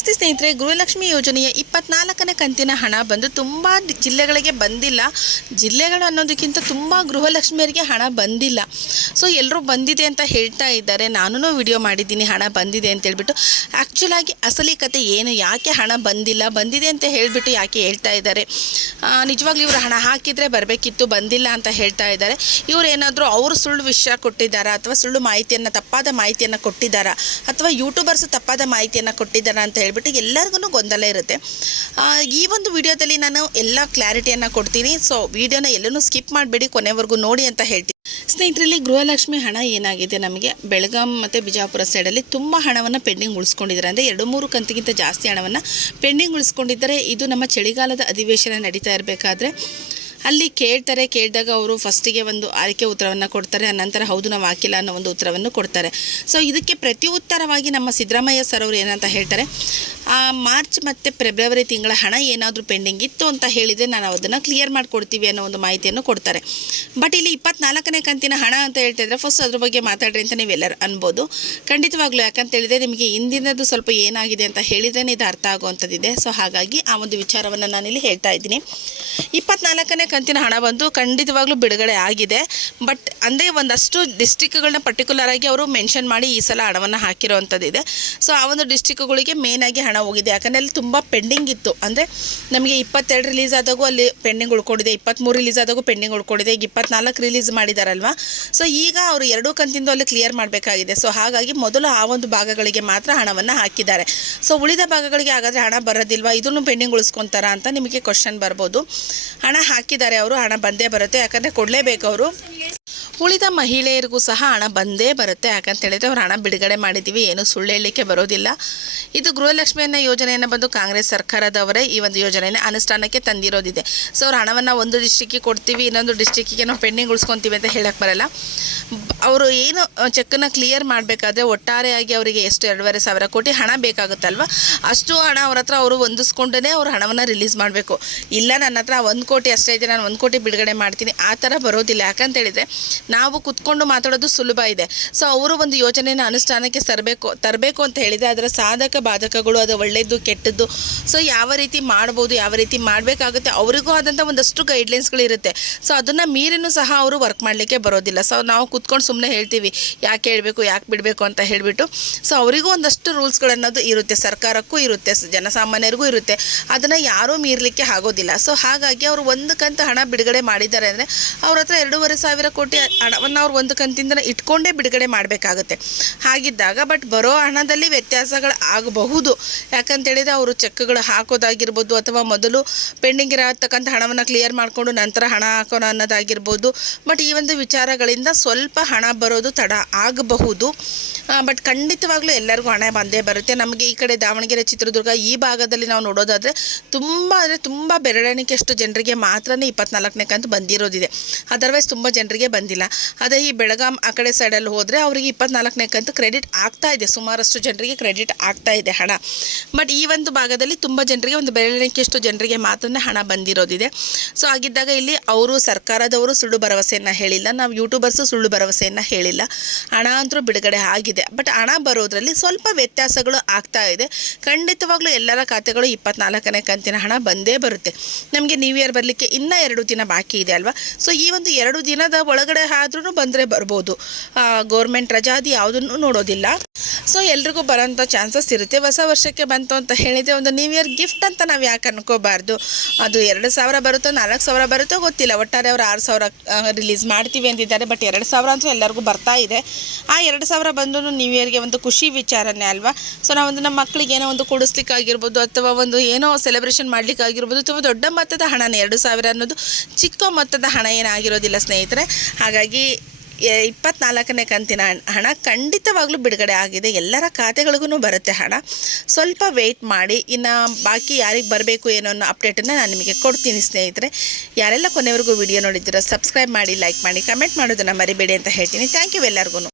ನಮಸ್ತೆ ಸ್ನೇಹಿತರೆ, ಗೃಹಲಕ್ಷ್ಮಿ ಯೋಜನೆಯ 24ನೇ ಕಂತಿನ ಹಣ ಬಂದು ತುಂಬ ಜಿಲ್ಲೆಗಳಿಗೆ ಬಂದಿಲ್ಲ. ಜಿಲ್ಲೆಗಳು ಅನ್ನೋದಕ್ಕಿಂತ ತುಂಬ ಗೃಹಲಕ್ಷ್ಮಿಯರಿಗೆ ಹಣ ಬಂದಿಲ್ಲ. ಸೊ ಎಲ್ಲರೂ ಬಂದಿದೆ ಅಂತ ಹೇಳ್ತಾ ಇದ್ದಾರೆ. ನಾನು ವಿಡಿಯೋ ಮಾಡಿದ್ದೀನಿ ಹಣ ಬಂದಿದೆ ಅಂತ ಹೇಳ್ಬಿಟ್ಟು. ಆ್ಯಕ್ಚುಲಾಗಿ ಅಸಲಿ ಕತೆ ಏನು, ಯಾಕೆ ಹಣ ಬಂದಿದೆ ಅಂತ ಹೇಳಿಬಿಟ್ಟು ಯಾಕೆ ಹೇಳ್ತಾ ಇದ್ದಾರೆ? ನಿಜವಾಗ್ಲೂ ಇವರು ಹಣ ಹಾಕಿದರೆ ಬರಬೇಕಿತ್ತು, ಬಂದಿಲ್ಲ ಅಂತ ಹೇಳ್ತಾ ಇದ್ದಾರೆ. ಇವರು ಏನಾದರೂ ಅವರು ಸುಳ್ಳು ವಿಷಯ ಕೊಟ್ಟಿದ್ದಾರಾ, ಅಥವಾ ಸುಳ್ಳು ಮಾಹಿತಿಯನ್ನು, ತಪ್ಪಾದ ಮಾಹಿತಿಯನ್ನು ಕೊಟ್ಟಿದ್ದಾರಾ, ಅಥವಾ ಯೂಟ್ಯೂಬರ್ಸ್ ತಪ್ಪಾದ ಮಾಹಿತಿಯನ್ನು ಕೊಟ್ಟಿದ್ದಾರಾ ಅಂತ ಹೇಳ್ಬಿಟ್ಟು ಎಲ್ಲರಿಗೂ ಗೊಂದಲ ಇರುತ್ತೆ. ಈ ಒಂದು ವಿಡಿಯೋದಲ್ಲಿ ನಾನು ಎಲ್ಲ ಕ್ಲಾರಿಟಿಯನ್ನು ಕೊಡ್ತೀನಿ. ಸೊ ವಿಡಿಯೋನ ಎಲ್ಲನೂ ಸ್ಕಿಪ್ ಮಾಡಬೇಡಿ, ಕೊನೆವರೆಗೂ ನೋಡಿ ಅಂತ ಹೇಳ್ತೀನಿ. ಸ್ನೇಹಿತರಲ್ಲಿ, ಗೃಹಲಕ್ಷ್ಮಿ ಹಣ ಏನಾಗಿದೆ, ನಮಗೆ ಬೆಳಗಾಂ ಮತ್ತು ಬಿಜಾಪುರ ಸೈಡಲ್ಲಿ ತುಂಬ ಹಣವನ್ನು ಪೆಂಡಿಂಗ್ ಉಳಿಸ್ಕೊಂಡಿದ್ದಾರೆ. ಅಂದರೆ 2-3 ಕಂತಿಗಿಂತ ಜಾಸ್ತಿ ಹಣವನ್ನು ಪೆಂಡಿಂಗ್ ಉಳಿಸ್ಕೊಂಡಿದ್ದಾರೆ. ಇದು ನಮ್ಮ ಚಳಿಗಾಲದ ಅಧಿವೇಶನ ನಡೀತಾ ಇರಬೇಕಾದ್ರೆ ಅಲ್ಲಿ ಕೇಳಿದಾಗ ಅವರು ಫಸ್ಟಿಗೆ ಒಂದು ಆಯ್ಕೆ ಉತ್ತರವನ್ನು ಕೊಡ್ತಾರೆ. ಅನಂತರ ಹೌದು ನಾವು ಹಾಕಿಲ್ಲ ಅನ್ನೋ ಒಂದು ಉತ್ತರವನ್ನು ಕೊಡ್ತಾರೆ. ಸೊ ಇದಕ್ಕೆ ಪ್ರತಿ ಉತ್ತರವಾಗಿ ನಮ್ಮ ಸಿದ್ದರಾಮಯ್ಯ ಸರ್ ಅವರು ಏನಂತ ಹೇಳ್ತಾರೆ, ಮಾರ್ಚ್ ಮತ್ತು ಫೆಬ್ರವರಿ ತಿಂಗಳ ಹಣ ಏನಾದರೂ ಪೆಂಡಿಂಗ್ ಇತ್ತು ಅಂತ ಹೇಳಿದರೆ ನಾವು ಅದನ್ನು ಕ್ಲಿಯರ್ ಮಾಡಿಕೊಡ್ತೀವಿ ಅನ್ನೋ ಒಂದು ಮಾಹಿತಿಯನ್ನು ಕೊಡ್ತಾರೆ. ಬಟ್ ಇಲ್ಲಿ 24ನೇ ಕಂತಿನ ಹಣ ಅಂತ ಹೇಳ್ತಿದ್ರೆ ಫಸ್ಟ್ ಅದ್ರ ಬಗ್ಗೆ ಮಾತಾಡ್ರಿ ಅಂತ ನೀವೆಲ್ಲರೂ ಅನ್ಬೋದು. ಖಂಡಿತವಾಗ್ಲೂ, ಯಾಕಂತ ಹೇಳಿದರೆ ನಿಮಗೆ ಹಿಂದಿನದು ಸ್ವಲ್ಪ ಏನಾಗಿದೆ ಅಂತ ಹೇಳಿದ್ರೇ ಇದು ಅರ್ಥ ಆಗುವಂಥದ್ದಿದೆ. ಸೊ ಹಾಗಾಗಿ ಆ ಒಂದು ವಿಚಾರವನ್ನು ನಾನಿಲ್ಲಿ ಹೇಳ್ತಾ ಇದ್ದೀನಿ. 24ನೇ ಕಂತಿನ ಹಣ ಬಂದು ಖಂಡಿತವಾಗ್ಲೂ ಬಿಡುಗಡೆ ಆಗಿದೆ. ಬಟ್ ಅಂದರೆ ಒಂದಷ್ಟು ಡಿಸ್ಟಿಕ್ಗಳನ್ನ ಪರ್ಟಿಕ್ಯುಲರ್ ಆಗಿ ಅವರು ಮೆನ್ಷನ್ ಮಾಡಿ ಈ ಸಲ ಹಣವನ್ನು ಹಾಕಿರೋವಂಥದ್ದಿದೆ. ಸೊ ಆ ಒಂದು ಡಿಸ್ಟಿಕ್ಗಳಿಗೆ ಮೇನಾಗಿ ಹಣ ಹೋಗಿದೆ. ಯಾಕಂದರೆ ಅಲ್ಲಿ ತುಂಬ ಪೆಂಡಿಂಗ್ ಇತ್ತು. ಅಂದರೆ ನಮಗೆ 22 ರಿಲೀಸ್ ಆದಾಗೂ ಅಲ್ಲಿ ಪೆಂಡಿಂಗ್ ಉಳ್ಕೊಂಡಿದೆ, 23 ರಿಲೀಸ್ ಆದಾಗೂ ಪೆಂಡಿಂಗ್ ಉಳ್ಕೊಂಡಿದೆ, ಈಗ 24 ರಿಲೀಸ್ ಮಾಡಿದಾರಲ್ವ. ಸೊ ಈಗ ಅವರು 2 ಕಂತಿಂದು ಅಲ್ಲಿ ಕ್ಲಿಯರ್ ಮಾಡಬೇಕಾಗಿದೆ. ಸೊ ಹಾಗಾಗಿ ಮೊದಲು ಆ ಒಂದು ಭಾಗಗಳಿಗೆ ಮಾತ್ರ ಹಣವನ್ನು ಹಾಕಿದ್ದಾರೆ. ಸೊ ಉಳಿದ ಭಾಗಗಳಿಗೆ ಹಾಗಾದರೆ ಹಣ ಬರೋದಿಲ್ವಾ, ಇದನ್ನು ಪೆಂಡಿಂಗ್ ಉಳಿಸ್ಕೊತಾರಾ ಅಂತ ನಿಮಗೆ ಕ್ವಶನ್ ಬರ್ಬೋದು. ಹಣ ಹಾಕಿದ್ದಾರೆ ಅವರು, ಹಣ ಬಂದೇ ಬರುತ್ತೆ. ಯಾಕಂದರೆ ಕೊಡಲೇಬೇಕು ಅವರು. ಉಳಿದ ಮಹಿಳೆಯರಿಗೂ ಸಹ ಹಣ ಬಂದೇ ಬರುತ್ತೆ. ಯಾಕಂತ ಹೇಳಿದರೆ ಅವ್ರು ಹಣ ಬಿಡುಗಡೆ ಮಾಡಿದ್ದೀವಿ, ಏನು ಸುಳ್ಳು ಹೇಳಲಿಕ್ಕೆ ಬರೋದಿಲ್ಲ. ಇದು ಗೃಹಲಕ್ಷ್ಮಿಯನ್ನ ಯೋಜನೆಯನ್ನು ಬಂದು ಕಾಂಗ್ರೆಸ್ ಸರ್ಕಾರದವರೇ ಈ ಒಂದು ಯೋಜನೆಯನ್ನು ಅನುಷ್ಠಾನಕ್ಕೆ ತಂದಿರೋದಿದೆ. ಸೊ ಅವ್ರ ಹಣವನ್ನು ಒಂದು ಡಿಸ್ಟ್ರಿಕ್ಕಿಗೆ ಕೊಡ್ತೀವಿ, ಇನ್ನೊಂದು ಡಿಸ್ಟ್ರಿಕ್ಕಿಗೆ ನಾವು ಪೆಂಡಿಂಗ್ ಉಳಿಸ್ಕೊತೀವಿ ಅಂತ ಹೇಳಕ್ಕೆ ಬರಲ್ಲ. ಅವರು ಏನು ಚೆಕ್ಕನ್ನು ಕ್ಲಿಯರ್ ಮಾಡಬೇಕಾದ್ರೆ ಒಟ್ಟಾರೆಯಾಗಿ ಅವರಿಗೆ ಎಷ್ಟು 2,500 ಕೋಟಿ ಹಣ ಬೇಕಾಗುತ್ತಲ್ವ, ಅಷ್ಟು ಹಣ ಅವ್ರ ಹತ್ರ ಅವರು ಹೊಂದಿಸ್ಕೊಂಡೇ ಅವ್ರ ಹಣವನ್ನು ರಿಲೀಸ್ ಮಾಡಬೇಕು. ಇಲ್ಲ ನನ್ನ ಹತ್ರ 1 ಕೋಟಿ ಅಷ್ಟೇ ಇದೆ, ನಾನು 1 ಕೋಟಿ ಬಿಡುಗಡೆ ಮಾಡ್ತೀನಿ, ಆ ಥರ ಬರೋದಿಲ್ಲ. ಯಾಕಂತ ಹೇಳಿದರೆ ನಾವು ಕುತ್ಕೊಂಡು ಮಾತಾಡೋದು ಸುಲಭ ಇದೆ. ಸೊ ಅವರು ಒಂದು ಯೋಜನೆಯನ್ನು ಅನುಷ್ಠಾನಕ್ಕೆ ತರಬೇಕು ಅಂತ ಹೇಳಿದರೆ ಅದರ ಸಾಧಕ ಬಾಧಕಗಳು, ಅದು ಒಳ್ಳೆಯದು ಕೆಟ್ಟದ್ದು, ಸೊ ಯಾವ ರೀತಿ ಮಾಡ್ಬೋದು, ಯಾವ ರೀತಿ ಮಾಡಬೇಕಾಗುತ್ತೆ, ಅವರಿಗೂ ಆದಂಥ ಒಂದಷ್ಟು ಗೈಡ್ಲೈನ್ಸ್ಗಳಿರುತ್ತೆ. ಸೊ ಅದನ್ನು ಮೀರಿನೂ ಸಹ ಅವರು ವರ್ಕ್ ಮಾಡಲಿಕ್ಕೆ ಬರೋದಿಲ್ಲ. ಸೊ ನಾವು ಕುತ್ಕೊಂಡು ಸುಮ್ಮನೆ ಹೇಳ್ತೀವಿ ಯಾಕೆ ಹೇಳಬೇಕು, ಯಾಕೆ ಬಿಡಬೇಕು ಅಂತ ಹೇಳಿಬಿಟ್ಟು. ಸೊ ಅವರಿಗೂ ಒಂದಷ್ಟು ರೂಲ್ಸ್ಗಳನ್ನೋದು ಇರುತ್ತೆ, ಸರ್ಕಾರಕ್ಕೂ ಇರುತ್ತೆ, ಜನಸಾಮಾನ್ಯರಿಗೂ ಇರುತ್ತೆ. ಅದನ್ನು ಯಾರೂ ಮೀರಲಿಕ್ಕೆ ಆಗೋದಿಲ್ಲ. ಸೊ ಹಾಗಾಗಿ ಅವರು 1 ಕಂತು ಹಣ ಬಿಡುಗಡೆ ಮಾಡಿದ್ದಾರೆ ಅಂದರೆ ಅವ್ರ ಹತ್ರ 2,500 ಕೋಟಿ ಹಣವನ್ನು ಅವ್ರು 1 ಕಂತಿಂದ ಇಟ್ಕೊಂಡೇ ಬಿಡುಗಡೆ ಮಾಡಬೇಕಾಗುತ್ತೆ. ಹಾಗಿದ್ದಾಗ ಬಟ್ ಬರೋ ಹಣದಲ್ಲಿ ವ್ಯತ್ಯಾಸಗಳು ಆಗಬಹುದು. ಯಾಕಂತೇಳಿದರೆ ಅವರು ಚೆಕ್ಗಳು ಹಾಕೋದಾಗಿರ್ಬೋದು, ಅಥವಾ ಮೊದಲು ಪೆಂಡಿಂಗ್ ಇರತಕ್ಕಂಥ ಹಣವನ್ನು ಕ್ಲಿಯರ್ ಮಾಡಿಕೊಂಡು ನಂತರ ಹಣ ಹಾಕೋಣ ಅನ್ನೋದಾಗಿರ್ಬೋದು. ಬಟ್ ಈ ಒಂದು ವಿಚಾರಗಳಿಂದ ಸ್ವಲ್ಪ ಹಣ ಬರೋದು ತಡ ಆಗಬಹುದು. ಬಟ್ ಖಂಡಿತವಾಗ್ಲೂ ಎಲ್ಲರಿಗೂ ಹಣ ಬಂದೇ ಬರುತ್ತೆ. ನಮಗೆ ಈ ಕಡೆ ದಾವಣಗೆರೆ, ಚಿತ್ರದುರ್ಗ ಈ ಭಾಗದಲ್ಲಿ ನಾವು ನೋಡೋದಾದರೆ ತುಂಬ ಬೆರಳೆಣಿಕೆಯಷ್ಟು ಜನರಿಗೆ ಮಾತ್ರನೇ 24ನೇ ಕಂತು ಬಂದಿರೋದಿದೆ. ಅದರ್ವೈಸ್ ತುಂಬ ಜನರಿಗೆ ಬಂದಿಲ್ಲ. ಅದೇ ಈ ಬೆಳಗಾಂ ಆ ಕಡೆ ಸೈಡಲ್ಲಿ ಹೋದರೆ ಅವರಿಗೆ 24ನೇ ಕಂತು ಕ್ರೆಡಿಟ್ ಆಗ್ತಾ ಇದೆ, ಸುಮಾರಷ್ಟು ಜನರಿಗೆ ಕ್ರೆಡಿಟ್ ಆಗ್ತಾ ಇದೆ ಹಣ. ಬಟ್ ಈ ಒಂದು ಭಾಗದಲ್ಲಿ ತುಂಬ ಜನರಿಗೆ, ಒಂದು ಬೆರಳೆಣಿಕೆಯಷ್ಟು ಜನರಿಗೆ ಮಾತ್ರನೇ ಹಣ ಬಂದಿರೋದಿದೆ. ಸೊ ಆಗಿದ್ದಾಗ ಇಲ್ಲಿ ಅವರು ಸರ್ಕಾರದವರು ಸುಳ್ಳು ಭರವಸೆಯನ್ನು ಹೇಳಿಲ್ಲ, ನಾವು ಯೂಟ್ಯೂಬರ್ಸು ಸುಳ್ಳು ಭರವಸೆಯನ್ನು ಹೇಳಿಲ್ಲ. ಹಣ ಅಂತೂ ಬಿಡುಗಡೆ ಆಗಿದೆ. ಬಟ್ ಹಣ ಬರೋದ್ರಲ್ಲಿ ಸ್ವಲ್ಪ ವ್ಯತ್ಯಾಸಗಳು ಆಗ್ತಾ ಇದೆ. ಖಂಡಿತವಾಗ್ಲೂ ಎಲ್ಲರ ಖಾತೆಗಳು 24ನೇ ಕಂತಿನ ಹಣ ಬಂದೇ ಬರುತ್ತೆ. ನಮಗೆ ನ್ಯೂ ಇಯರ್ ಬರಲಿಕ್ಕೆ ಇನ್ನೂ 2 ದಿನ ಬಾಕಿ ಇದೆ ಅಲ್ವಾ. ಸೊ ಈ ಒಂದು 2 ದಿನದ ಒಳಗಡೆ ಆದ್ರೂ ಬಂದರೆ ಬರ್ಬೋದು. ಗೌರ್ಮೆಂಟ್ ರಜಾದಿ ಯಾವುದನ್ನು ನೋಡೋದಿಲ್ಲ. ಸೊ ಎಲ್ರಿಗೂ ಬರೋಂಥ ಚಾನ್ಸಸ್ ಇರುತ್ತೆ. ಹೊಸ ವರ್ಷಕ್ಕೆ ಬಂತು ಅಂತ ಹೇಳಿದರೆ ಒಂದು ನ್ಯೂ ಇಯರ್ ಗಿಫ್ಟ್ ಅಂತ ನಾವು ಯಾಕೆ ಅನ್ಕೋಬಾರ್ದು. ಅದು 2,000 ಬರುತ್ತೋ 4,000 ಬರುತ್ತೋ ಗೊತ್ತಿಲ್ಲ. ಒಟ್ಟಾರೆ ಅವರು 6,000 ರಿಲೀಸ್ ಮಾಡ್ತೀವಿ ಅಂತಿದ್ದಾರೆ. ಬಟ್ 2,000 ಅಂತೂ ಎಲ್ಲರಿಗೂ ಬರ್ತಾ ಇದೆ. ಆ 2,000 ಬಂದು ನ್ಯೂ ಇಯರ್ಗೆ ಒಂದು ಖುಷಿ ವಿಚಾರನೇ ಅಲ್ವಾ. ಸೊ ನಾವೊಂದು ನಮ್ಮ ಮಕ್ಕಳಿಗೆ ಏನೋ ಒಂದು ಕೊಡಿಸ್ಲಿಕ್ಕಾಗಿರ್ಬೋದು, ಅಥವಾ ಒಂದು ಏನೋ ಸೆಲೆಬ್ರೇಷನ್ ಮಾಡಲಿಕ್ಕಾಗಿರ್ಬೋದು, ತುಂಬ ದೊಡ್ಡ ಮೊತ್ತದ ಹಣನೇ. 2,000 ಅನ್ನೋದು ಚಿಕ್ಕ ಮೊತ್ತದ ಹಣ ಏನಾಗಿರೋದಿಲ್ಲ ಸ್ನೇಹಿತರೆ. ಹಾಗಾಗಿ 24ನೇ ಕಂತಿನ ಹಣ ಖಂಡಿತವಾಗ್ಲೂ ಬಿಡುಗಡೆ ಆಗಿದೆ. ಎಲ್ಲರ ಖಾತೆಗಳಿಗೂ ಬರುತ್ತೆ ಹಣ. ಸ್ವಲ್ಪ ವೆಯ್ಟ್ ಮಾಡಿ. ಇನ್ನು ಬಾಕಿ ಯಾರಿಗೆ ಬರಬೇಕು ಏನೋ ಅನ್ನೋ ಅಪ್ಡೇಟನ್ನು ನಾನು ನಿಮಗೆ ಕೊಡ್ತೀನಿ ಸ್ನೇಹಿತರೆ. ಯಾರೆಲ್ಲ ಕೊನೆವರೆಗೂ ವಿಡಿಯೋ ನೋಡಿದ್ದೀರೋ ಸಬ್ಸ್ಕ್ರೈಬ್ ಮಾಡಿ, ಲೈಕ್ ಮಾಡಿ, ಕಮೆಂಟ್ ಮಾಡೋದನ್ನು ಮರಿಬೇಡಿ ಅಂತ ಹೇಳ್ತೀನಿ. ಥ್ಯಾಂಕ್ ಯು ಎಲ್ಲರಿಗೂ.